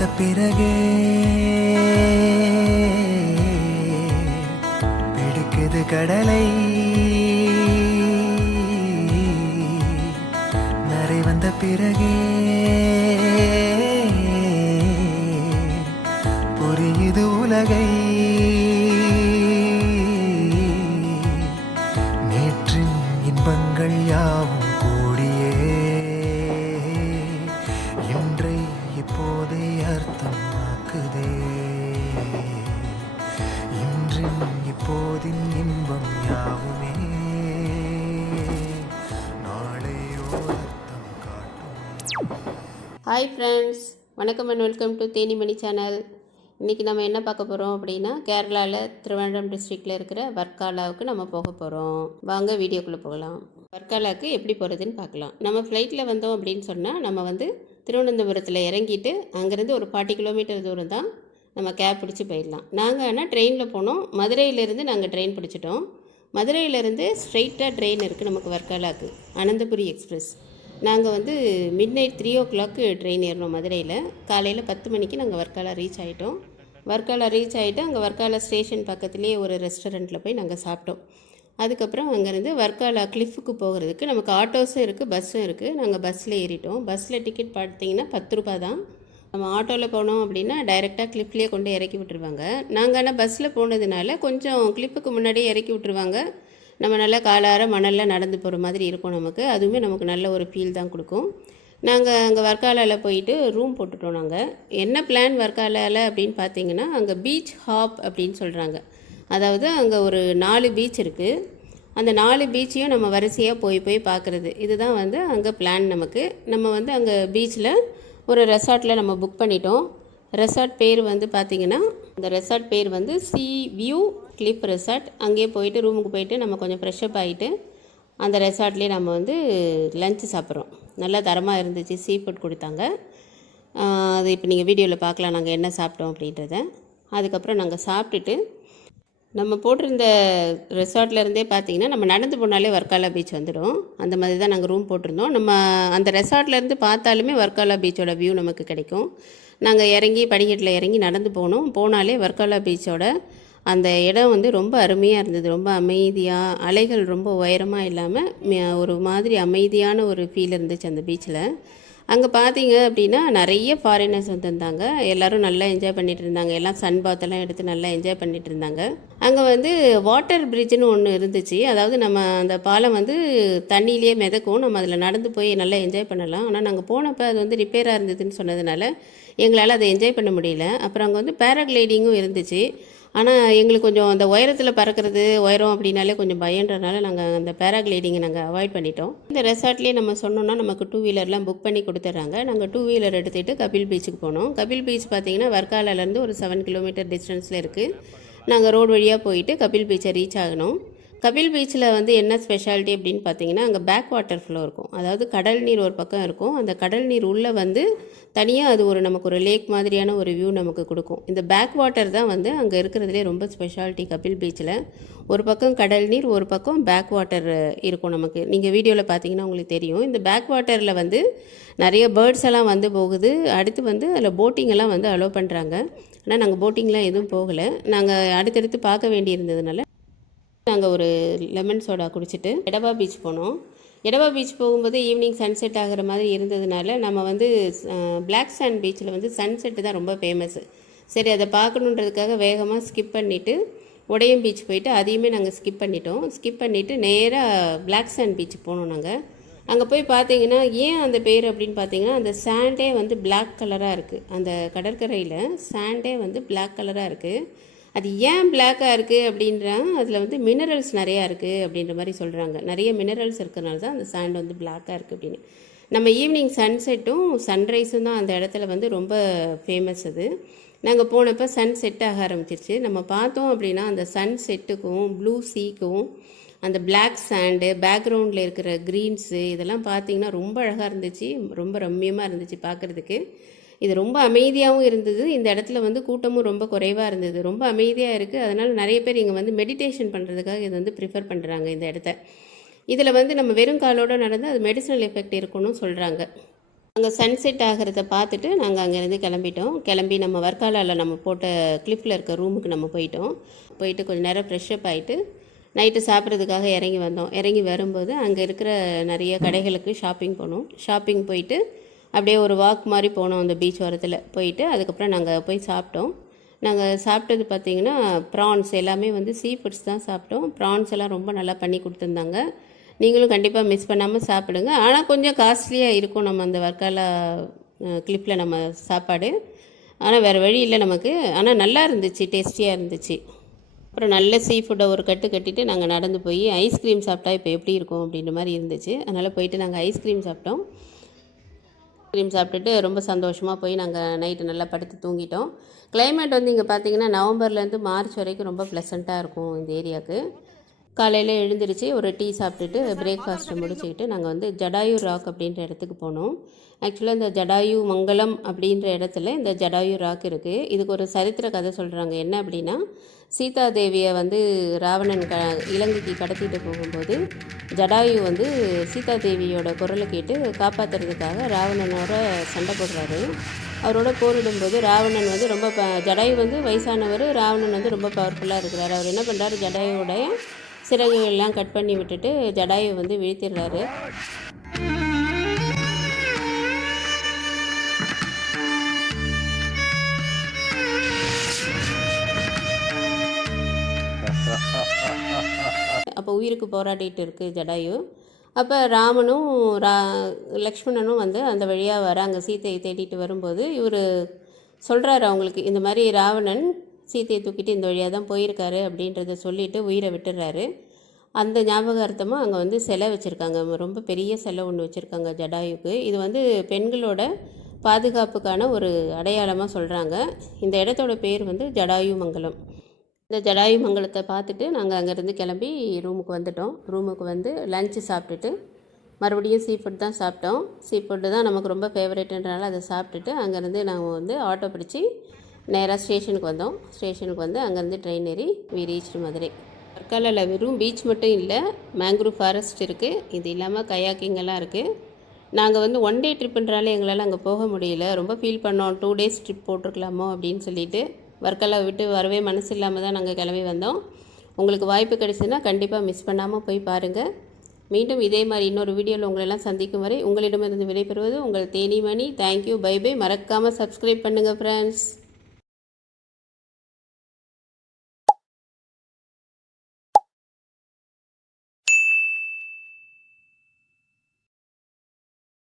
வந்த பிறகே பிடிக்குது கடலை நரை வந்த பிறகே புரியுது உலகை நேற்றின் இன்பங்கள் யாவும் கூடியே இன்றை இப்போதை அர்த்தமாக்குதே இன்றின் இப்போதின் இன்பம் யாவுமே நாளையோ அர்த்தம் காட்டும். ஹாய் ஃப்ரெண்ட்ஸ், வணக்கம் அண்ட் வெல்கம் டு தேனிமணி சேனல். இன்றைக்கி நம்ம என்ன பார்க்க போகிறோம் அப்படின்னா, கேரளாவில் திருவனந்தபுரம் டிஸ்ட்ரிக்டில் இருக்கிற வர்க்காலாவுக்கு நம்ம போக போகிறோம். வாங்க வீடியோக்குள்ளே போகலாம். வர்க்காலாவுக்கு எப்படி போகிறதுன்னு பார்க்கலாம். நம்ம ஃப்ளைட்டில் வந்தோம் அப்படின்னு சொன்னால் நம்ம வந்து திருவனந்தபுரத்தில் இறங்கிட்டு அங்கேருந்து ஒரு 40 கிலோமீட்டர் தூரம் தான் நம்ம கேப் பிடிச்சி போயிடலாம். நாங்கள் ஆனால் ட்ரெயினில் போனோம். மதுரையிலேருந்து நாங்கள் ட்ரெயின் பிடிச்சிட்டோம். மதுரையிலேருந்து ஸ்ட்ரெயிட்டாக ட்ரெயின் இருக்குது நமக்கு வர்க்காலாவுக்கு, அனந்தபுரி எக்ஸ்பிரஸ். நாங்கள் வந்து மிட்நைட் 3 o'clock ட்ரெயின் ஏறினோம் மதுரையில். காலையில் 10 மணிக்கு நாங்கள் வர்க்காலா ரீச் ஆகிட்டோம். வர்க்காலா ரீச் ஆகிட்டு அங்கே வர்க்காலா ஸ்டேஷன் பக்கத்துலேயே ஒரு ரெஸ்டாரண்ட்டில் போய் நாங்கள் சாப்பிட்டோம். அதுக்கப்புறம் அங்கேருந்து வர்க்காலா கிளிஃபுக்கு போகிறதுக்கு நமக்கு ஆட்டோஸும் இருக்குது, பஸ்ஸும் இருக்குது. நாங்கள் பஸ்ஸில் ஏறிட்டோம். பஸ்ஸில் டிக்கெட் பார்த்தீங்கன்னா 10 ரூபாய் தான். நம்ம ஆட்டோவில் போனோம் அப்படின்னா டைரெக்டாக கிளிஃப்லேயே கொண்டு இறக்கி விட்டுருவாங்க. நாங்கள் ஆனால் பஸ்ஸில் போனதுனால கொஞ்சம் கிளிஃபுக்கு முன்னாடியே இறக்கி விட்டுருவாங்க. நம்ம நல்லா காலார மணலில் நடந்து போகிற மாதிரி இருக்கும் நமக்கு. அதுவுமே நமக்கு நல்ல ஒரு ஃபீல் தான் கொடுக்கும். நாங்கள் அங்கே வர்க்காலாவில் போயிட்டு ரூம் போட்டுட்டோம். நாங்கள் என்ன பிளான் வர்க்காலாவில் அப்படின்னு பார்த்தீங்கன்னா, அங்கே பீச் ஹாப் அப்படின்னு சொல்கிறாங்க. அதாவது அங்கே ஒரு 4 பீச் இருக்குது. அந்த 4 பீச்சையும் நம்ம வரிசையாக போய் பார்க்குறது, இதுதான் வந்து அங்கே பிளான் நமக்கு. நம்ம வந்து அங்கே பீச்சில் ஒரு ரெசார்ட்டில் நம்ம புக் பண்ணிட்டோம். ரெசார்ட் பேர் வந்து பார்த்திங்கன்னா, அந்த ரெசார்ட் பேர் வந்து சி வியூ கிளிப் ரெசார்ட். அங்கேயே போயிட்டு ரூமுக்கு போயிட்டு நம்ம கொஞ்சம் ஃப்ரெஷ்அப் ஆகிட்டு அந்த ரெசார்ட்லேயே நம்ம வந்து லஞ்சு சாப்பிட்றோம். நல்லா தரமாக இருந்துச்சு. சீ ஃபுட் கொடுத்தாங்க. அது இப்போ நீங்கள் வீடியோவில் பார்க்கலாம் நாங்கள் என்ன சாப்பிட்டோம் அப்படின்றத. அதுக்கப்புறம் நாங்கள் சாப்பிட்டுட்டு நம்ம போட்டிருந்த ரெசார்ட்லேருந்தே பார்த்தீங்கன்னா நம்ம நடந்து போனாலே வர்க்காலா பீச் வந்துடும். அந்த மாதிரி தான் நாங்கள் ரூம் போட்டிருந்தோம். நம்ம அந்த ரெசார்ட்லேருந்து பார்த்தாலுமே வர்க்காலா பீச்சோட வியூ நமக்கு கிடைக்கும். நாங்கள் இறங்கி படிக்கட்டில் இறங்கி நடந்து போனாலே வர்க்காலா பீச்சோட அந்த இடம் வந்து ரொம்ப அருமையாக இருந்தது. ரொம்ப அமைதியாக, அலைகள் ரொம்ப உயரமாக இல்லாமல் ஒரு மாதிரி அமைதியான ஒரு ஃபீல் இருந்துச்சு அந்த பீச்சில். அங்கே பார்த்தீங்க அப்படின்னா நிறைய ஃபாரினர்ஸ் வந்திருந்தாங்க. எல்லோரும் நல்லா என்ஜாய் பண்ணிகிட்டு இருந்தாங்க. எல்லாம் சன் பாத்தெல்லாம் எடுத்து நல்லா என்ஜாய் பண்ணிகிட்டு இருந்தாங்க. அங்கே வந்து வாட்டர் பிரிட்ஜுன்னு ஒன்று இருந்துச்சு. அதாவது நம்ம அந்த பாலம் வந்து தண்ணியிலே மிதக்கும். நம்ம அதில் நடந்து போய் நல்லா என்ஜாய் பண்ணலாம். ஆனால் நாங்கள் போனப்போ அது வந்து ரிப்பேராக இருந்ததுன்னு சொன்னதுனால எங்களால் அதை என்ஜாய் பண்ண முடியல. அப்புறம் அங்கே வந்து பேராகிளைடிங்கும் இருந்துச்சு. ஆனால் எங்களுக்கு கொஞ்சம் அந்த உயரத்தில் பறக்கிறது, உயரம் அப்படின்னாலே கொஞ்சம் பயன்றனால நாங்கள் அந்த பேராகிளைடிங்கை நாங்கள் அவாய்ட் பண்ணிட்டோம். இந்த ரெசார்ட்லேயே நம்ம சொன்னோன்னா நமக்கு 2 வீலர்லாம் புக் பண்ணி கொடுத்துட்றாங்க. நாங்கள் 2 வீலர் எடுத்துகிட்டு கபில் பீச்சுக்கு போனோம். கபில் பீச் பார்த்திங்கன்னா வர்க்காலாலேருந்து ஒரு 7 கிலோமீட்டர் டிஸ்டன்ஸில் இருக்குது. நாங்கள் ரோடு வழியாக போயிட்டு கபில் பீச்சை ரீச் ஆகணும். கபில் பீச்சில் வந்து என்ன ஸ்பெஷாலிட்டி அப்படின்னு பார்த்தீங்கன்னா, அங்கே பேக் வாட்டர் ஃப்ளோ இருக்கும். அதாவது கடல் நீர் ஒரு பக்கம் இருக்கும். அந்த கடல் நீர் உள்ளே வந்து தனியாக அது நமக்கு ஒரு லேக் மாதிரியான ஒரு வியூ நமக்கு கொடுக்கும். இந்த பேக் வாட்டர் தான் வந்து அங்கே இருக்கிறதுலே ரொம்ப ஸ்பெஷாலிட்டி கபில் பீச்சில். ஒரு பக்கம் கடல் நீர், ஒரு பக்கம் பேக் வாட்டர் இருக்கும் நமக்கு. நீங்கள் வீடியோவில் பார்த்தீங்கன்னா உங்களுக்கு தெரியும். இந்த பேக் வாட்டரில் வந்து நிறைய பேர்ட்ஸ் எல்லாம் வந்து போகுது. அடுத்து வந்து அதில் போட்டிங் எல்லாம் வந்து அலோவ் பண்ணுறாங்க. ஆனால் நாங்கள் போட்டிங்லாம் எதுவும் போகலை. நாங்கள் அடுத்தடுத்து பார்க்க வேண்டியிருந்ததுனால நாங்கள் ஒரு லெமன் சோடா குடிச்சிட்டு எடவா பீச் போனோம். எடவா பீச் போகும்போது ஈவினிங் சன்செட் ஆகிற மாதிரி இருந்ததுனால நம்ம வந்து பிளாக் சாண்ட் பீச்சில் வந்து சன்செட்டு தான் ரொம்ப ஃபேமஸ்ஸு. சரி, அதை பார்க்கணுன்றதுக்காக வேகமாக ஸ்கிப் பண்ணிவிட்டு உடையம் பீச் போயிட்டு அதையுமே நாங்கள் ஸ்கிப் பண்ணிட்டோம். ஸ்கிப் பண்ணிவிட்டு நேராக பிளாக் சாண்ட் பீச் போனோம். நாங்கள் அங்கே போய் பார்த்தீங்கன்னா, ஏன் அந்த பேர் அப்படின்னு பார்த்தீங்கன்னா, அந்த சாண்டே வந்து பிளாக் கலராக இருக்குது. அந்த கடற்கரையில் சாண்டே வந்து பிளாக் கலராக இருக்குது. அது ஏன் பிளாக்காக இருக்குது அப்படின்றாங்க. அதில் வந்து மினரல்ஸ் நிறையா இருக்குது அப்படின்ற மாதிரி சொல்கிறாங்க. நிறைய மினரல்ஸ் இருக்கிறனால தான் அந்த சாண்ட் வந்து பிளாக்காக இருக்குது அப்படின்னு. நம்ம ஈவினிங் சன்செட்டும் சன்ரைஸும் தான் அந்த இடத்துல வந்து ரொம்ப ஃபேமஸ். அது நாங்கள் போனப்போ சன் செட் ஆக ஆரம்பிச்சிருச்சு. நம்ம பார்த்தோம் அப்படின்னா அந்த சன் செட்டுக்கும் ப்ளூ சீக்கும் அந்த பிளாக் சாண்டு பேக்ரவுண்டில் இருக்கிற க்ரீன்ஸு இதெல்லாம் பார்த்திங்கன்னா ரொம்ப அழகாக இருந்துச்சு. ரொம்ப ரம்மியமாக இருந்துச்சு பார்க்குறதுக்கு. இது ரொம்ப அமைதியாகவும் இருந்தது. இந்த இடத்துல வந்து கூட்டமும் ரொம்ப குறைவாக இருந்தது. ரொம்ப அமைதியாக இருக்குது. அதனால் நிறைய பேர் இங்கே வந்து மெடிடேஷன் பண்ணுறதுக்காக இது வந்து ப்ரிஃபர் பண்ணுறாங்க இந்த இடத்த. இதில் வந்து நம்ம வெறும் காலோடு நடந்து அது மெடிசனல் எஃபெக்ட் இருக்குன்னு சொல்கிறாங்க. அங்கே சன்செட் ஆகிறத பார்த்துட்டு நாங்கள் அங்கேருந்து கிளம்பிட்டோம். கிளம்பி நம்ம வர்க்காலாவில் நம்ம போட்ட கிளிஃபில் இருக்க ரூமுக்கு நம்ம போயிட்டு கொஞ்சம் நேரம் ஃப்ரெஷ்அப் ஆகிட்டு நைட்டு சாப்பிட்றதுக்காக இறங்கி வந்தோம். இறங்கி வரும்போது அங்கே இருக்கிற நிறைய கடைகளுக்கு ஷாப்பிங் போனோம். ஷாப்பிங் போயிட்டு அப்படியே ஒரு வாக் மாதிரி போனோம் அந்த பீச் ஓரத்தில் போயிட்டு. அதுக்கப்புறம் நாங்கள் போய் சாப்பிட்டோம். நாங்கள் சாப்பிட்டது பார்த்திங்கன்னா ப்ரான்ஸ் எல்லாமே வந்து சீ ஃபுட்ஸ் தான் சாப்பிட்டோம். ப்ரான்ஸ் எல்லாம் ரொம்ப நல்லா பண்ணி கொடுத்துருந்தாங்க. நீங்களும் கண்டிப்பாக மிஸ் பண்ணாமல் சாப்பிடுங்க. ஆனால் கொஞ்சம் காஸ்ட்லியாக இருக்கும் நம்ம அந்த வர்க்காலா கிளிப்பில் நம்ம சாப்பாடு. ஆனால் வேறு வழி இல்லை நமக்கு. ஆனால் நல்லா இருந்துச்சு, டேஸ்டியாக இருந்துச்சு. அப்புறம் நல்ல சீ ஃபுட்டை ஒரு கட்டிட்டு நாங்கள் நடந்து போய் ஐஸ்கிரீம் சாப்பிட்டா இப்போ எப்படி இருக்கும் அப்படின்ற மாதிரி இருந்துச்சு. அதனால் போயிட்டு நாங்கள் ஐஸ்கிரீம் சாப்பிட்டோம். ஐஸ்கிரீம் சாப்பிட்டுட்டு ரொம்ப சந்தோஷமாக போய் நாங்கள் நைட்டு நல்லா படுத்து தூங்கிட்டோம். கிளைமேட் வந்து இங்கே பார்த்திங்கன்னா நவம்பர்லேருந்து மார்ச் வரைக்கும் ரொம்ப ப்ளசண்ட்டாக இருக்கும் இந்த ஏரியாவுக்கு. காலையில் எழுந்திரிச்சு ஒரு டீ சாப்பிட்டுட்டு பிரேக்ஃபாஸ்ட்டை முடிச்சுக்கிட்டு நாங்கள் வந்து ஜடாயு ராக் அப்படின்ற இடத்துக்கு போனோம். ஆக்சுவலாக இந்த ஜடாயு மங்கலம் அப்படின்ற இடத்துல இந்த ஜடாயு ராக் இருக்குது. இதுக்கு ஒரு சரித்திர கதை சொல்கிறாங்க. என்ன அப்படின்னா, சீதாதேவியை வந்து ராவணன் இலங்கைக்கு கடத்திட்டு போகும்போது ஜடாயு வந்து சீதாதேவியோட குரலை கேட்டு காப்பாற்றுறதுக்காக ராவணனோட சண்டை போடுறாரு. அவரோட போரிடும்போது ராவணன் வந்து ரொம்ப ஜடாயு வந்து வயசானவர், ராவணன் வந்து ரொம்ப பவர்ஃபுல்லாக இருக்கிறார். அவர் என்ன பண்ணுறாரு, ஜடாயுவோடைய சிறகுகள்லாம் கட் பண்ணி விட்டுட்டு ஜடாயு வந்து வீழ்த்திடுறாரு. அப்போ உயிருக்கு போராடிட்டு இருக்குது ஜடாயு. அப்போ ராமனும் லக்ஷ்மணனும் வந்து அந்த வழியாக வராங்க. சீத்தையை தேடிட்டு வரும்போது இவர் சொல்கிறாரு அவங்களுக்கு, இந்த மாதிரி ராவணன் சீத்தையை தூக்கிட்டு இந்த வழியாக தான் போயிருக்காரு அப்படின்றத சொல்லிவிட்டு உயிரை விட்டுறாரு. அந்த ஞாபகார்த்தமாக அங்கே வந்து சிலை வச்சுருக்காங்க. ரொம்ப பெரிய சிலை ஒன்று வச்சுருக்காங்க ஜடாயுக்கு. இது வந்து பெண்களோட பாதுகாப்புக்கான ஒரு அடையாளமாக சொல்கிறாங்க. இந்த இடத்தோட பேர் வந்து ஜடாயு மங்கலம். இந்த ஜடாயு மங்கலத்தை பார்த்துட்டு நாங்கள் அங்கேருந்து கிளம்பி ரூமுக்கு வந்துட்டோம். ரூமுக்கு வந்து லஞ்சு சாப்பிட்டுட்டு மறுபடியும் சீ ஃபுட் தான் சாப்பிட்டோம். சீ ஃபுட்டு தான் நமக்கு ரொம்ப ஃபேவரேட்டுன்றனால அதை சாப்பிட்டுட்டு அங்கேருந்து நாங்கள் வந்து ஆட்டோ பிடிச்சி நேராக ஸ்டேஷனுக்கு வந்தோம். ஸ்டேஷனுக்கு வந்து அங்கேருந்து ட்ரெயின் ஏறி வி ரீச்டு மதுரை. வர்க்காலாவில் வெறும் பீச் மட்டும் இல்லை, மேங்க்ரூவ் ஃபாரஸ்ட் இருக்குது. இது இல்லாமல் கயாக்கிங்கெல்லாம் இருக்குது. நாங்கள் வந்து 1 டே ட்ரிப்புன்றாலே எங்களால் அங்கே போக முடியல. ரொம்ப ஃபீல் பண்ணோம். 2 டேஸ் ட்ரிப் போட்டிருக்கலாமோ அப்படின்னு சொல்லிட்டு வர்க்காலாவை விட்டு வரவே மனசு இல்லாமல் தான் நாங்கள் கிளம்பி வந்தோம். உங்களுக்கு வாய்ப்பு கிடைச்சுன்னா கண்டிப்பாக மிஸ் பண்ணாமல் போய் பாருங்கள். மீண்டும் இதே மாதிரி இன்னொரு வீடியோவில் உங்களெல்லாம் சந்திக்கும் வரை உங்களிடமிருந்து விடைபெறுவது உங்கள் தேனிமணி. Thank you, bye bye. மறக்காமல் சப்ஸ்கிரைப் பண்ணுங்கள் ஃப்ரெண்ட்ஸ்.